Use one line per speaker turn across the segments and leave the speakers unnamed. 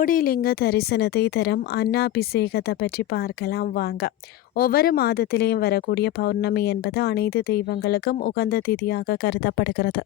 கோடிலிங்க தரிசனத்தை தரும் அன்னாபிஷேகத்தை பற்றி பார்க்கலாம் வாங்க. ஒவ்வொரு மாதத்திலேயும் வரக்கூடிய பௌர்ணமி என்பது அனைத்து தெய்வங்களுக்கும் உகந்த திதியாக கருதப்படுகிறது.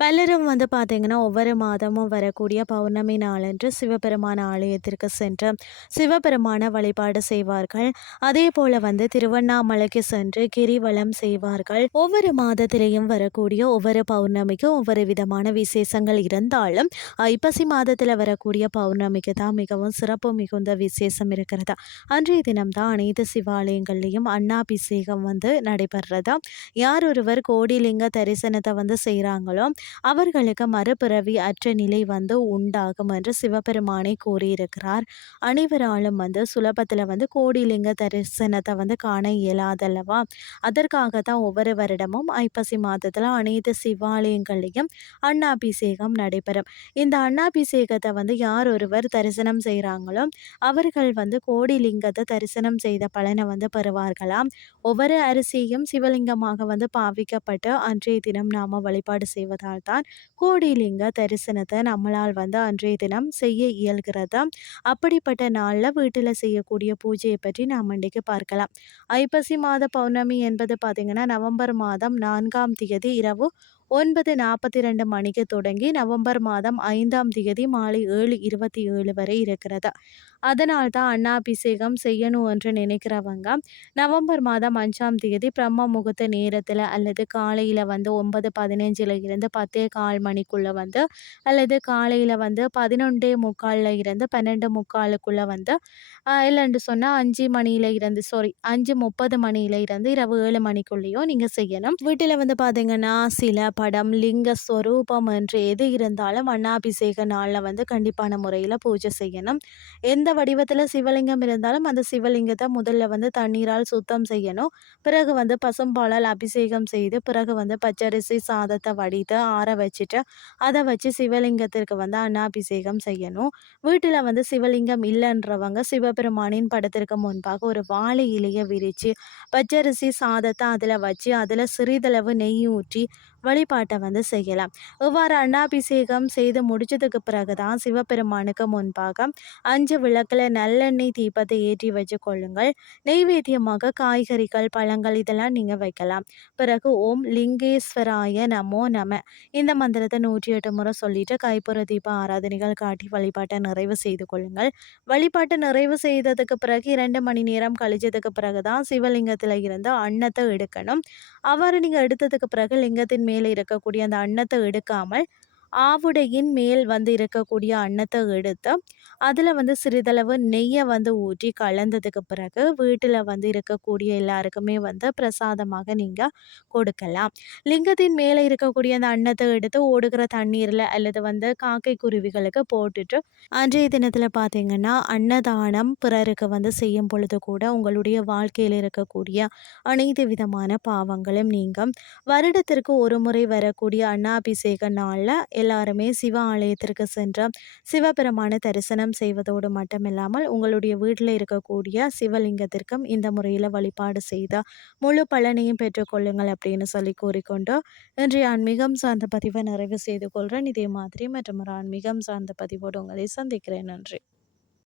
பலரும் வந்து பார்த்திங்கன்னா ஒவ்வொரு மாதமும் வரக்கூடிய பௌர்ணமி நாளன்று சிவபெருமான ஆலயத்திற்கு சென்று சிவபெருமான வழிபாடு செய்வார்கள். அதே போல் வந்து திருவண்ணாமலைக்கு சென்று கிரிவலம் செய்வார்கள். ஒவ்வொரு மாதத்திலையும் வரக்கூடிய ஒவ்வொரு பௌர்ணமிக்கும் ஒவ்வொரு விதமான விசேஷங்கள் இருந்தாலும் ஐப்பசி மாதத்தில் வரக்கூடிய பௌர்ணமிக்கு தான் மிகவும் சிறப்பு மிகுந்த விசேஷம் இருக்கிறது. அன்றைய தினம்தான் அனைத்து சிவாலயங்கள்லேயும் அண்ணாபிஷேகம் வந்து நடைபெறதா யார் ஒருவர் கோடிலிங்க தரிசனத்தை வந்து செய்கிறாங்களோ அவர்களுக்கு மறுபிறவி அற்ற நிலை வந்து உண்டாகும் என்று சிவபெருமானை கூறியிருக்கிறார். அனைவராலும் வந்து சுலபத்தில் வந்து கோடிலிங்க தரிசனத்தை வந்து காண இயலாதல்லவா? அதற்காக தான் ஒவ்வொரு வருடமும் ஐப்பசி மாதத்தில் அனைத்து சிவாலயங்களையும் அண்ணாபிஷேகம் நடைபெறும். இந்த அண்ணாபிஷேகத்தை வந்து யார் ஒருவர் தரிசனம் செய்கிறாங்களோ அவர்கள் வந்து கோடிலிங்கத்தை தரிசனம் செய்த பலனை வந்து பெறுவார்களாம். ஒவ்வொரு அரிசியும் சிவலிங்கமாக வந்து பாவிக்கப்பட்டு அன்றைய தினம் நாம் வழிபாடு செய்வதால் தான் கோடிலிங்க தரிசனத்தை நம்மளால் வந்து அன்றைய தினம் செய்ய இயல்கிறது? அப்படிப்பட்ட நாளில் வீட்டில் செய்யக்கூடிய பூஜையை பற்றி நாம் இன்றைக்கு பார்க்கலாம். ஐப்பசி மாத பௌர்ணமி என்பது பார்த்திங்கன்னா நவம்பர் மாதம் நான்காம் தேதி இரவு ஒன்பது நாற்பத்தி ரெண்டு மணிக்கு தொடங்கி நவம்பர் மாதம் ஐந்தாம் தேதி மாலை ஏழு இருபத்தி ஏழு வரை இருக்கிறது. அதனால் தான் அண்ணாபிஷேகம் செய்யணும் என்று நினைக்கிறவங்க நவம்பர் மாதம் அஞ்சாம் தேதி பிரம்ம முகூர்த்த நேரத்தில் அல்லது காலையில் வந்து ஒன்பது பதினஞ்சில் இருந்து பத்தே கால் மணிக்குள்ளே வந்து அல்லது காலையில் வந்து பதினொன்றே முக்காலில் இருந்து பன்னெண்டு முக்காலுக்குள்ளே வந்து இல்லைன்னு சொன்னால் அஞ்சு மணியில் இருந்து சாரி அஞ்சு முப்பது மணியில் இருந்து இரவு ஏழு மணிக்குள்ளேயும் நீங்கள் செய்யணும். வீட்டில் வந்து பார்த்தீங்கன்னா சில படம் லிங்க ஸ்வரூபம் என்று எது இருந்தாலும் அண்ணாபிஷேக நாளில் வந்து கண்டிப்பான முறையில் பூஜை செய்யணும். எந்த வடிவத்தில் சிவலிங்கம் இருந்தாலும் அந்த சிவலிங்கத்தை முதல்ல வந்து தண்ணீரால் சுத்தம் செய்யணும். பிறகு வந்து பசும்பாலால் அபிஷேகம் செய்து பிறகு வந்து பச்சரிசி சாதத்தை வடித்து ஆற வச்சுட்டு அதை வச்சு சிவலிங்கத்திற்கு வந்து அண்ணாபிஷேகம் செய்யணும். வீட்டில் வந்து சிவலிங்கம் இல்லைன்றவங்க சிவபெருமானின் படத்திற்கு முன்பாக ஒரு வாழை இலையை விரித்து பச்சரிசி சாதத்தை அதில் வச்சு அதில் சிறிதளவு நெய் ஊற்றி வழிபாட்டை வந்து செய்யலாம். இவ்வாறு அண்ணாபிஷேகம் செய்து முடிச்சதுக்கு பிறகு தான் சிவபெருமானுக்கு முன்பாக அஞ்சு விளக்கில் நல்லெண்ணெய் தீபத்தை ஏற்றி வச்சு கொள்ளுங்கள். நெய்வேத்தியமாக காய்கறிகள் பழங்கள் இதெல்லாம் நீங்கள் வைக்கலாம். பிறகு ஓம் லிங்கேஸ்வராய நமோ நம. இந்த மந்திரத்தை நூற்றி எட்டு முறை சொல்லிட்டு கைப்புற தீப ஆராதனைகள் காட்டி வழிபாட்டை நிறைவு செய்து கொள்ளுங்கள். வழிபாட்டை நிறைவு செய்ததுக்கு பிறகு இரண்டு மணி நேரம் கழிச்சதுக்கு பிறகு தான் சிவலிங்கத்தில் இருந்து அன்னத்தை எடுக்கணும். அவ்வாறு நீங்கள் எடுத்ததுக்கு பிறகு லிங்கத்தின் மேலே இருக்கக்கூடிய அந்த அன்னத்தை எடுக்காமல் ஆவுடையின் மேல் வந்து இருக்கக்கூடிய அன்னத்தை எடுத்து அதில் வந்து சிறிதளவு நெய்யை வந்து ஊற்றி கலந்ததுக்கு பிறகு வீட்டில் வந்து இருக்கக்கூடிய எல்லாருக்குமே வந்து பிரசாதமாக நீங்கள் கொடுக்கலாம். லிங்கத்தின் மேலே இருக்கக்கூடிய அந்த அன்னத்தை எடுத்து ஓடுகிற தண்ணீரில் அல்லது வந்து காக்கை குருவிகளுக்கு போட்டுட்டு அன்றைய தினத்தில் பார்த்தீங்கன்னா அன்னதானம் பிறருக்கு வந்து செய்யும் பொழுது கூட உங்களுடைய வாழ்க்கையில் இருக்கக்கூடிய அனைத்து விதமான பாவங்களும் நீங்கள் வருடத்திற்கு ஒரு முறை வரக்கூடிய அன்னாபிஷேக நாளில் எல்லாருமே சிவ ஆலயத்திற்கு சென்று சிவபெருமானை தரிசனம் செய்வதோடு மட்டுமில்லாமல் உங்களுடைய வீட்டில் இருக்கக்கூடிய சிவலிங்கத்திற்கும் இந்த முறையில் வழிபாடு செய்த முழு பலனையும் பெற்றுக்கொள்ளுங்கள் அப்படின்னு சொல்லி கூறிக்கொண்டு இன்றைய ஆன்மீகம் சார்ந்த பதிவை நிறைவு செய்து கொள்கிறேன் இதே மாதிரி மற்றும் ஒரு ஆன்மீகம் சார்ந்த பதிவோடு உங்களை சந்திக்கிறேன். நன்றி.